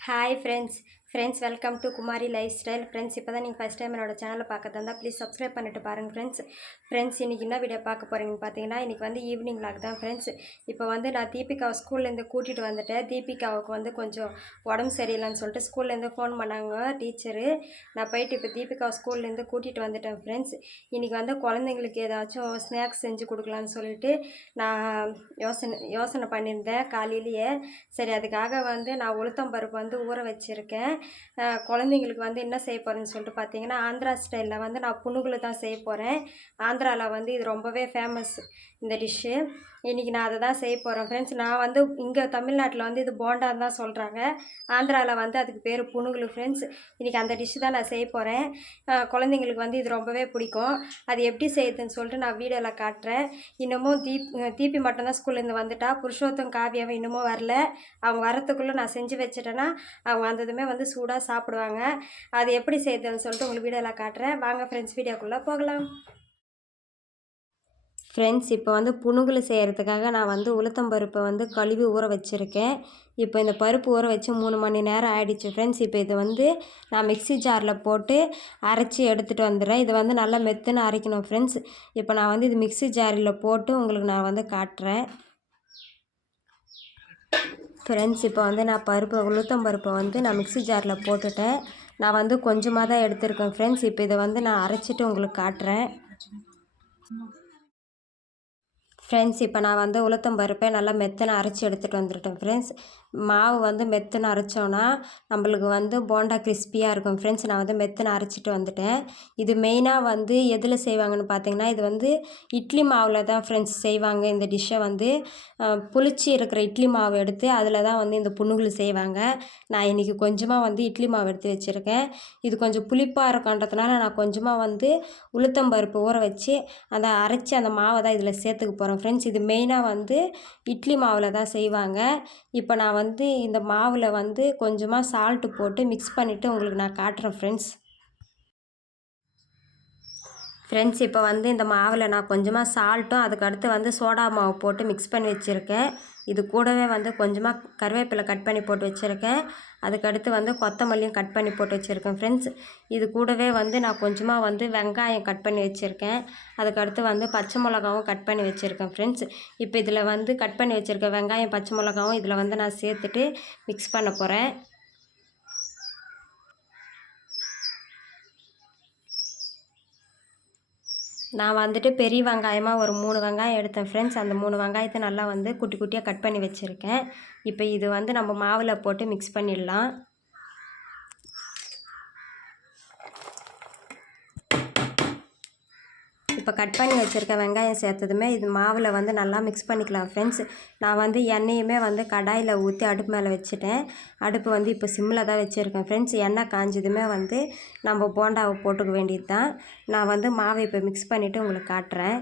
Hi friends friends welcome to Kumari lifestyle friends இப்போ தான் நீங்கள் ஃபஸ்ட் டைம் என்னோட சேனலை பார்க்க இருந்தால் ப்ளீஸ் சப்ஸ்கிரைப் பண்ணிட்டு பாருங்கள் ஃப்ரெண்ட்ஸ் ஃப்ரெண்ட்ஸ் இன்றைக்கி என்ன வீடியோ பார்க்க போகிறீங்கன்னு பார்த்தீங்கன்னா இன்றைக்கி வந்து ஈவினிங் லாக் தான் ஃப்ரெண்ட்ஸ் இப்போ வந்து நான் தீபிகாவை ஸ்கூல்லேருந்து கூட்டிகிட்டு வந்துட்டேன். தீபிகாவுக்கு வந்து கொஞ்சம் உடம்பு சரியில்லைன்னு சொல்லிட்டு ஸ்கூல்லேருந்து ஃபோன் பண்ணாங்க டீச்சரு நான் போயிட்டு இப்போ தீபிகாவை ஸ்கூல்லேருந்து கூட்டிகிட்டு வந்துட்டேன் ஃப்ரெண்ட்ஸ் இன்றைக்கி வந்து குழந்தைங்களுக்கு ஏதாச்சும் ஸ்நாக்ஸ் செஞ்சு கொடுக்கலான்னு சொல்லிட்டு நான் யோசனை யோசனை பண்ணியிருந்தேன் காலையிலேயே. சரி அதுக்காக வந்து நான் உளுத்தம் பருப்பு வந்து ஊற வச்சுருக்கேன். குழந்தைங்களுக்கு வந்து என்ன செய்ய போகிறேன்னு சொல்லிட்டு பார்த்தீங்கன்னா ஆந்திரா ஸ்டைலில் வந்து நான் புணுகுல தான் செய்ய போகிறேன் ஆந்திராவில் வந்து இது ரொம்பவே ஃபேமஸ் இந்த டிஷ்ஷு இன்றைக்கி நான் அதை தான் செய்ய போகிறேன் ஃப்ரெண்ட்ஸ் நான் வந்து இங்கே தமிழ்நாட்டில் வந்து இது போண்டான்னு தான் சொல்கிறாங்க ஆந்திராவில் வந்து அதுக்கு பேர் புணுகுலு ஃப்ரெண்ட்ஸ் இன்றைக்கி அந்த டிஷ்ஷு தான் நான் செய்ய போகிறேன் குழந்தைங்களுக்கு வந்து இது ரொம்பவே பிடிக்கும். அது எப்படி செய்யுதுன்னு சொல்லிட்டு நான் வீடியோவில் காட்டுறேன். இன்னமும் தீப் தீபி மட்டும்தான் ஸ்கூல்லேருந்து வந்துட்டா. புருஷோத்தம் காவியாவும் இன்னமும் வரல. அவங்க வரத்துக்குள்ளே நான் செஞ்சு வச்சிட்டேன்னா அவங்க வந்ததுமே வந்து சூடாக சாப்பிடுவாங்க. அது எப்படி செய்யுதுன்னு சொல்லிட்டு உங்களுக்கு வீடியோவில் காட்டுறேன். வாங்க ஃப்ரெண்ட்ஸ் வீடியோக்குள்ளே போகலாம். ஃப்ரெண்ட்ஸ் இப்போ வந்து புணுகுல செய்கிறதுக்காக நான் வந்து உளுத்தம்பருப்பை வந்து கழுவி ஊற வச்சுருக்கேன். இப்போ இந்த பருப்பு ஊற வச்சு மூணு மணி நேரம் ஆகிடுச்சு ஃப்ரெண்ட்ஸ் இப்போ இதை வந்து நான் மிக்ஸி ஜாரில் போட்டு அரைச்சி எடுத்துகிட்டு வந்துடுறேன். இது வந்து நல்லா மெத்துன்னு அரைக்கணும் ஃப்ரெண்ட்ஸ் இப்போ நான் வந்து இது மிக்ஸி ஜாரில் போட்டு உங்களுக்கு நான் வந்து காட்டுறேன். ஃப்ரெண்ட்ஸ் இப்போ வந்து நான் பருப்பு உளுத்தம் பருப்பை வந்து நான் மிக்ஸி ஜாரில் போட்டுட்டேன். நான் வந்து கொஞ்சமாக தான் எடுத்திருக்கேன் ஃப்ரெண்ட்ஸ் இப்போ இதை வந்து நான் அரைச்சிட்டு உங்களுக்கு காட்டுறேன். ஃப்ரெண்ட்ஸ் இப்போ நான் வந்து உளுத்தம் பருப்பை நல்லா மெத்தனை அரைச்சி எடுத்துகிட்டு வந்துட்டேன் ஃப்ரெண்ட்ஸ் மாவு வந்து மெத்துன்னு அரைச்சோன்னா நம்மளுக்கு வந்து போண்டா கிறிஸ்பியாக இருக்கும். ஃப்ரெண்ட்ஸ் நான் வந்து மெத்துன்னு அரைச்சிட்டு வந்துட்டேன். இது மெயினாக வந்து எதில் செய்வாங்கன்னு பார்த்தீங்கன்னா இது வந்து இட்லி மாவில் தான் ஃப்ரெண்ட்ஸ் செய்வாங்க. இந்த டிஷ்ஷை வந்து அஹ், புளிச்சு இருக்கிற இட்லி மாவு எடுத்து அதில் தான் வந்து இந்த புண்ணுகள் செய்வாங்க. நான் இன்றைக்கி கொஞ்சமாக வந்து இட்லி மாவு எடுத்து வச்சுருக்கேன். இது கொஞ்சம் புளிப்பாக இருக்கன்றதுனால நான் கொஞ்சமாக வந்து உளுத்தம்பருப்பு ஊற வச்சு அதை அரைச்சி அந்த மாவை தான் இதில் சேர்த்துக்க போகிறேன் ஃப்ரெண்ட்ஸ் இது மெயினாக வந்து இட்லி மாவில் தான் செய்வாங்க. இப்போ நான் வந்து இந்த மாவில் வந்து கொஞ்சமாக சால்ட்டு போட்டு மிக்ஸ் பண்ணிவிட்டு உங்களுக்கு நான் காட்டுறேன் ஃப்ரெண்ட்ஸ் ஃப்ரெண்ட்ஸ் இப்போ வந்து இந்த மாவில் நான் கொஞ்சமாக சால்ட்டும் அதுக்கடுத்து வந்து சோடா மாவு போட்டு மிக்ஸ் பண்ணி வச்சுருக்கேன். இது கூடவே வந்து கொஞ்சமாக கருவேப்பிலை கட் பண்ணி போட்டு வச்சுருக்கேன். அதுக்கடுத்து வந்து கொத்தமல்லியும் கட் பண்ணி போட்டு வச்சுருக்கேன் ஃப்ரெண்ட்ஸ் இது கூடவே வந்து நான் கொஞ்சமாக வந்து வெங்காயம் கட் பண்ணி வச்சுருக்கேன். அதுக்கடுத்து வந்து பச்சை மிளகாவும் கட் பண்ணி வச்சுருக்கேன் ஃப்ரெண்ட்ஸ் இப்போ இதில் வந்து கட் பண்ணி வச்சுருக்க வெங்காயம் பச்சை மிளகாவும் இதில் வந்து நான் சேர்த்துட்டு மிக்ஸ் பண்ண போகிறேன் நான் வந்துட்டு பெரிய வெங்காயமாக ஒரு மூணு வெங்காயம் எடுத்தேன் ஃப்ரெண்ட்ஸ் அந்த மூணு வெங்காயத்தை நல்லா வந்து குட்டி குட்டியாக கட் பண்ணி வச்சுருக்கேன். இப்போ இது வந்து நம்ம மாவில் போட்டு மிக்ஸ் பண்ணிடலாம். இப்போ கட் பண்ணி வச்சுருக்க வெங்காயம் சேர்த்ததுமே இது மாவில் வந்து நல்லா மிக்ஸ் பண்ணிக்கலாம் ஃப்ரெண்ட்ஸ் நான் வந்து எண்ணெயுமே வந்து கடாயில் ஊற்றி அடுப்பு மேலே வச்சுட்டேன். அடுப்பு வந்து இப்போ சிம்மில் தான் வச்சுருக்கேன் ஃப்ரெண்ட்ஸ் எண்ணெய் காஞ்சதுமே வந்து நம்ம போண்டாவை போட்டுக்க வேண்டியது தான் நான் வந்து மாவை இப்போ மிக்ஸ் பண்ணிவிட்டு உங்களுக்கு காட்டுறேன்.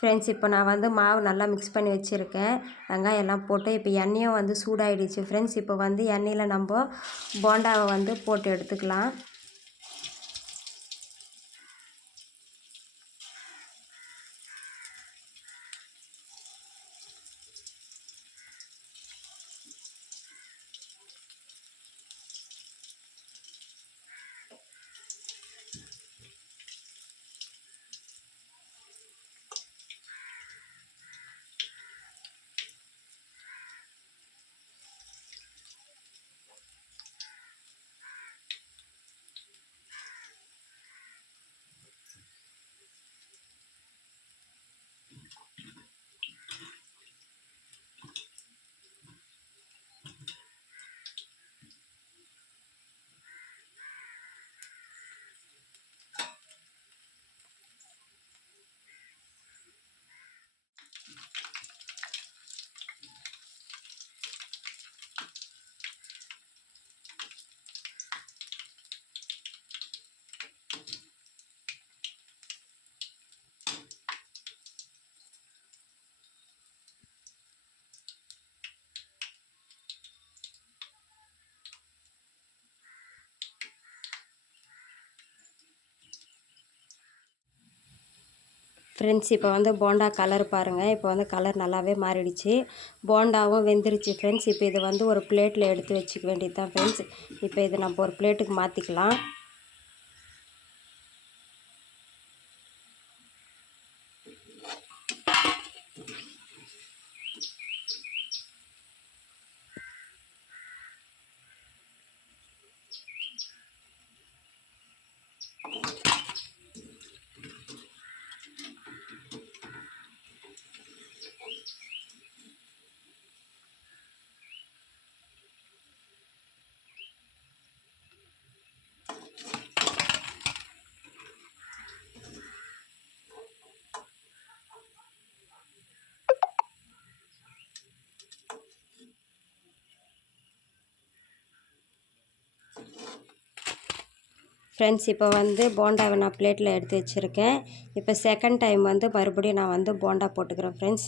ஃப்ரெண்ட்ஸ் இப்போ நான் வந்து மாவு நல்லா மிக்ஸ் பண்ணி வச்சுருக்கேன். வெங்காயம் எல்லாம் போட்டு இப்போ எண்ணெயும் வந்து சூடாயிடுச்சு. ஃப்ரெண்ட்ஸ் இப்போ வந்து எண்ணெயில் நம்ம போண்டாவை வந்து போட்டு எடுத்துக்கலாம். ஃப்ரெண்ட்ஸ் இப்போ வந்து போண்டா கலர் பாருங்கள் இப்போ வந்து கலர் நல்லாவே மாறிடுச்சு. போண்டாவும் வெந்துருச்சு ஃப்ரெண்ட்ஸ் இப்போ இதை வந்து ஒரு பிளேட்டில் எடுத்து வச்சுக்க வேண்டியது தான் ஃப்ரெண்ட்ஸ் இப்போ இதை நம்ம ஒரு பிளேட்டுக்கு மாற்றிக்கலாம் ஃப்ரெண்ட்ஸ் இப்போ வந்து போண்டாவை நான் பிளேட்டில் எடுத்து வச்சுருக்கேன். இப்போ செகண்ட் டைம் வந்து மறுபடியும் நான் வந்து போண்டா போட்டுக்கிறேன் ஃப்ரெண்ட்ஸ்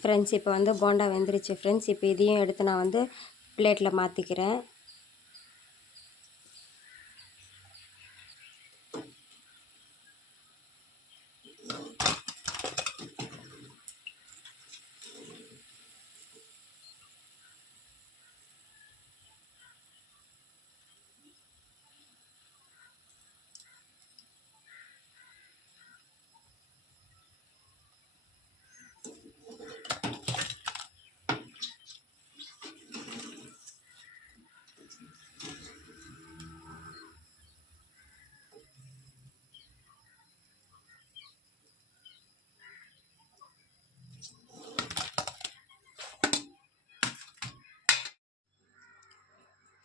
ஃப்ரெண்ட்ஸ் இப்போ வந்து போண்டா வெந்துருச்சு. ஃப்ரெண்ட்ஸ் இப்போ இதையும் எடுத்து நான் வந்து பிளேட்டில் மாற்றிக்கிறேன்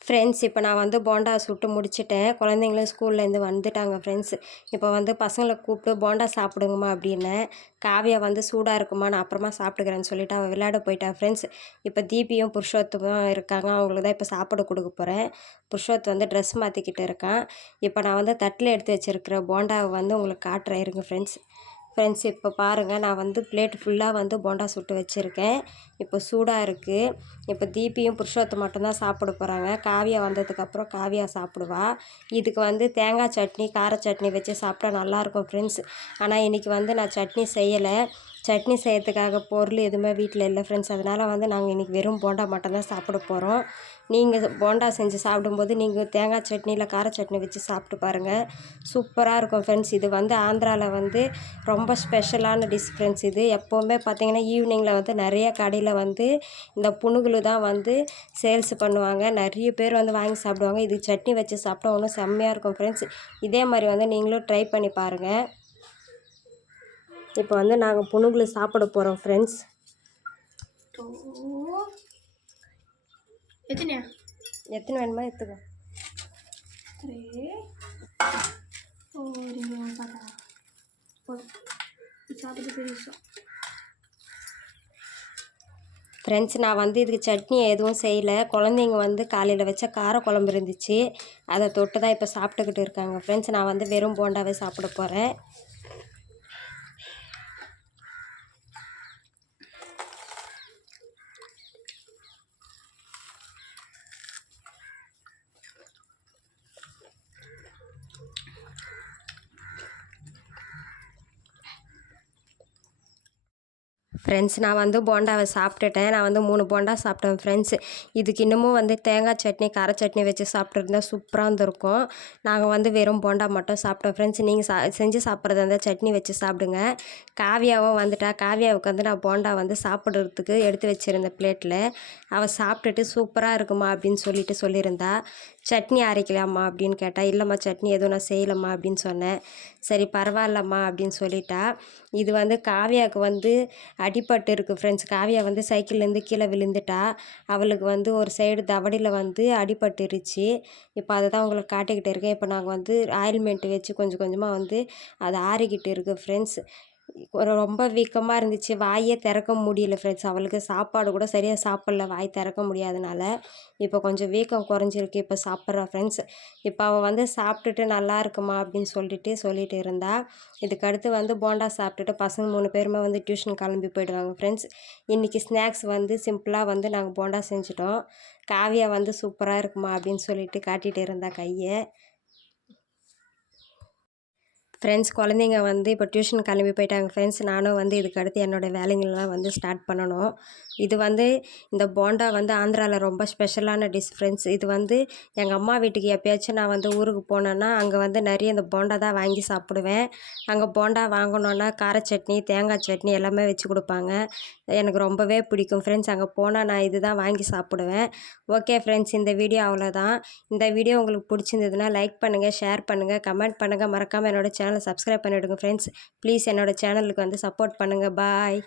ஃப்ரெண்ட்ஸ் இப்போ நான் வந்து போண்டா சுட்டு முடிச்சிட்டேன். குழந்தைங்களும் ஸ்கூல்லேருந்து வந்துட்டாங்க ஃப்ரெண்ட்ஸ் இப்போ வந்து பசங்களை கூப்பிட்டு போண்டா சாப்பிடுங்கம்மா அப்படின்னு காவியா வந்து சூடாக இருக்குமா நான் அப்புறமா சாப்பிட்டுக்கிறேன்னு சொல்லிட்டு அவள் விளையாட போயிட்டா ஃப்ரெண்ட்ஸ் இப்போ தீபியும் புருஷோத்தமும் இருக்காங்க அவங்களுக்கு தான் இப்போ சாப்பிட கொடுக்க போகிறேன் புருஷோத் வந்து ட்ரெஸ் மாற்றிக்கிட்டு இருக்கான். இப்போ நான் வந்து தட்டில் எடுத்து வச்சுருக்கிற போண்டாவை வந்து உங்களுக்கு காட்டுறேன் இருங்க ஃப்ரெண்ட்ஸ் ஃப்ரெண்ட்ஸ் இப்போ பாருங்கள் நான் வந்து பிளேட் ஃபுல்லாக வந்து போண்டா சுட்டு வச்சுருக்கேன். இப்போ சூடாக இருக்குது இப்போ தீபியும் புருஷோத்தம் மட்டும்தான் சாப்பிட போகிறாங்க காவியா வந்ததுக்கப்புறம் காவியா சாப்பிடுவா. இதுக்கு வந்து தேங்காய் சட்னி கார சட்னி வச்சு சாப்பிட்டா நல்லாயிருக்கும் ஃப்ரெண்ட்ஸ் ஆனால் இன்றைக்கி வந்து நான் சட்னி செய்யலை. சட்னி செய்யறதுக்காக பொருள் எதுவுமே வீட்டில் இல்லை ஃப்ரெண்ட்ஸ் அதனால் வந்து நாங்கள் இன்றைக்கி வெறும் போண்டா மட்டும்தான் சாப்பிட போகிறோம் நீங்கள் போண்டா செஞ்சு சாப்பிடும்போது நீங்கள் தேங்காய் சட்னி இல்லை கார சட்னி வச்சு சாப்பிட்டு பாருங்கள் சூப்பராக இருக்கும் ஃப்ரெண்ட்ஸ் இது வந்து ஆந்திராவில் வந்து ரொம்ப ஸ்பெஷலான டிஷ் ஃப்ரெண்ட்ஸ் இது. எப்போவுமே பார்த்தீங்கன்னா ஈவினிங்கில் வந்து நிறைய கடையில் வந்து இந்த புணுகுலு தான் வந்து சேல்ஸ் பண்ணுவாங்க. நிறைய பேர் வந்து வாங்கி சாப்பிடுவாங்க. இது சட்னி வச்சு சாப்பிட்டா ஒன்றும் செம்மையாக இருக்கும் ஃப்ரெண்ட்ஸ் இதே மாதிரி வந்து நீங்களும் ட்ரை பண்ணி பாருங்கள் இப்போ வந்து நாங்கள் புணுகுல சாப்பிட போகிறோம் ஃப்ரெண்ட்ஸ் எத்தனையா? எத்தனை வேணுமா எடுத்துக்கோ. ஃப்ரெண்ட்ஸ் நான் வந்து இதுக்கு சட்னி எதுவும் செய்யலை. குழந்தைங்க வந்து காலையில் வச்ச கார குழம்பு இருந்துச்சு. அதை தொட்டு தான் இப்போ சாப்பிட்டுக்கிட்டு இருக்காங்க. ஃப்ரெண்ட்ஸ் நான் வந்து வெறும் போண்டாவே சாப்பிட போகிறேன் ஃப்ரெண்ட்ஸ் நான் வந்து போண்டாவை சாப்பிட்டுட்டேன். நான் வந்து மூணு போண்டா சாப்பிட்டேன் ஃப்ரெண்ட்ஸ் இதுக்கு இன்னமும் வந்து தேங்காய் சட்னி கார சட்னி வச்சு சாப்பிட்ருந்தா சூப்பராக இருந்திருக்கும். நாங்கள் வந்து வெறும் போண்டா மட்டும் சாப்பிட்டோம் ஃப்ரெண்ட்ஸ் நீங்கள் சா செஞ்சு சாப்பிட்றதா இருந்தால் சட்னி வச்சு சாப்பிடுங்க. காவியாவும் வந்துட்டா காவியாவுக்கு வந்து நான் போண்டா வந்து சாப்பிட்றதுக்கு எடுத்து வச்சுருந்தேன் பிளேட்டில் அவள் சாப்பிட்டுட்டு சூப்பராக இருக்குமா அப்படின்னு சொல்லிட்டு சொல்லியிருந்தா. சட்னி அரைக்கலாமா அப்படின்னு கேட்டால் இல்லைம்மா சட்னி எதுவும் நான் செய்யலம்மா அப்படின்னு சொன்னேன். சரி பரவாயில்லம்மா அப்படின்னு சொல்லிட்டா. இது வந்து காவியாவுக்கு வந்து அடிபட்டு இருக்குது ஃப்ரெண்ட்ஸ் காவியா வந்து சைக்கிள்லேருந்து கீழே விழுந்துட்டா. அவளுக்கு வந்து ஒரு சைடு தவடியில் வந்து அடிபட்டுருச்சு. இப்போ அதை தான் உங்களுக்கு காட்டிக்கிட்டு இருக்கேன். இப்போ நாங்கள் வந்து ஆயில்மெண்ட் வச்சு கொஞ்சம் கொஞ்சமாக வந்து அது ஆறிக்கிட்டு இருக்குது ஃப்ரெண்ட்ஸ் ரொம்ப வீக்கமாக இருந்துச்சு. வாயே திறக்க முடியல ஃப்ரெண்ட்ஸ் அவளுக்கு சாப்பாடு கூட சரியாக சாப்பிடல. வாய் திறக்க முடியாதனால இப்போ கொஞ்சம் வீக்கம் குறைஞ்சிருக்கு. இப்போ சாப்பிட்றா ஃப்ரெண்ட்ஸ் இப்போ அவள் வந்து சாப்பிட்டுட்டு நல்லா இருக்குமா அப்படின்னு சொல்லிட்டு சொல்லிட்டு இருந்தா. இதுக்கடுத்து வந்து போண்டா சாப்பிட்டுட்டு பசங்க மூணு பேருமே வந்து டியூஷன் கிளம்பி போயிடுவாங்க ஃப்ரெண்ட்ஸ் இன்றைக்கி ஸ்நாக்ஸ் வந்து சிம்பிளாக வந்து நாங்கள் போண்டா செஞ்சுட்டோம். காவியா வந்து சூப்பராக இருக்குமா அப்படின்னு சொல்லிட்டு காட்டிகிட்டு இருந்தா கையை. ஃப்ரெண்ட்ஸ் குழந்தைங்க வந்து இப்போ டியூஷன் கிளம்பி போயிட்டாங்க ஃப்ரெண்ட்ஸ் நானும் வந்து இதுக்கு அடுத்து என்னோடய வேலைங்கள்லாம் வந்து ஸ்டார்ட் பண்ணணும். இது வந்து இந்த போண்டா வந்து ஆந்திராவில் ரொம்ப ஸ்பெஷலான டிஷ் ஃப்ரெண்ட்ஸ் இது வந்து எங்கள் அம்மா வீட்டுக்கு எப்பயாச்சும் நான் வந்து ஊருக்கு போனேன்னா அங்கே வந்து நிறைய இந்த போண்டா தான் வாங்கி சாப்பிடுவேன். அங்கே போண்டா வாங்கினோன்னா கார சட்னி தேங்காய் சட்னி எல்லாமே வச்சு கொடுப்பாங்க. எனக்கு ரொம்பவே பிடிக்கும் ஃப்ரெண்ட்ஸ் அங்கே போனால் நான் இது தான் வாங்கி சாப்பிடுவேன். ஓகே ஃப்ரெண்ட்ஸ் இந்த வீடியோ அவ்வளோதான் இந்த வீடியோ உங்களுக்கு பிடிச்சிருந்ததுன்னா லைக் பண்ணுங்கள் ஷேர் பண்ணுங்கள் கமெண்ட் பண்ணுங்கள் மறக்காமல் என்னோட சேனல் சப்ஸ்கிரைப் பண்ணிவிடுங்க ஃப்ரெண்ட்ஸ் ப்ளீஸ் என்னோட சேனலுக்கு வந்து சப்போர்ட் பண்ணுங்கள் பாய்